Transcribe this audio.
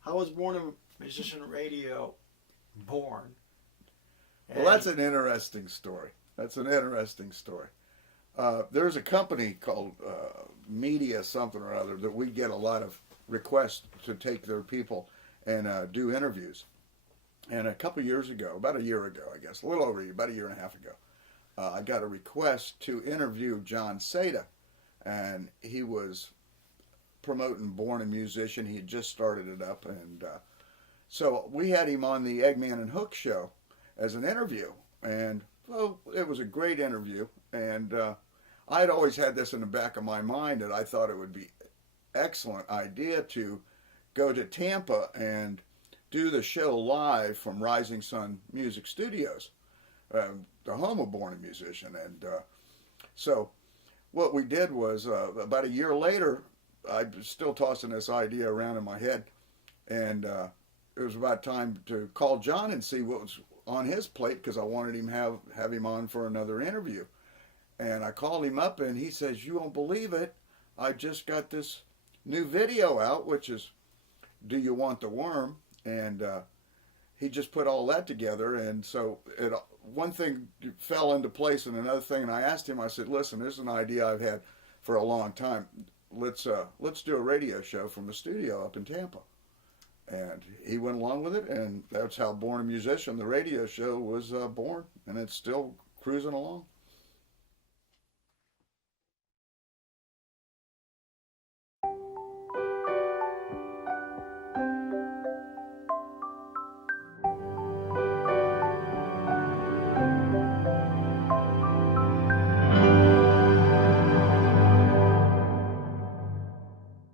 How was BornAMusician Radio born? Well, that's an interesting story. There's a company called Media something or other that we get a lot of requests to take their people and do interviews. And a couple years ago, about a year ago, I guess, a little over about a year and a half ago, I got a request to interview John Seda, and he was promoting BornAMusician. He had just started it up, and so we had him on the Eggman and Hook show as an interview, and well, it was a great interview, and I'd always had this in the back of my mind that I thought it would be excellent idea to go to Tampa and do the show live from Rising Sun Music Studios, the home of BornAMusician. And so what we did was about a year later, I was still tossing this idea around in my head, and it was about time to call John and see what was on his plate, because I wanted him have him on for another interview. And I called him up, and he says, "You won't believe it, I just got this new video out, which is Do You Want the Worm?" And he just put all that together, and so one thing fell into place and another thing, and I asked him, I said, "Listen, this is an idea I've had for a long time. Let's do a radio show from the studio up in Tampa." And he went along with it, and that's how BornAMusician, the radio show, was born, and it's still cruising along.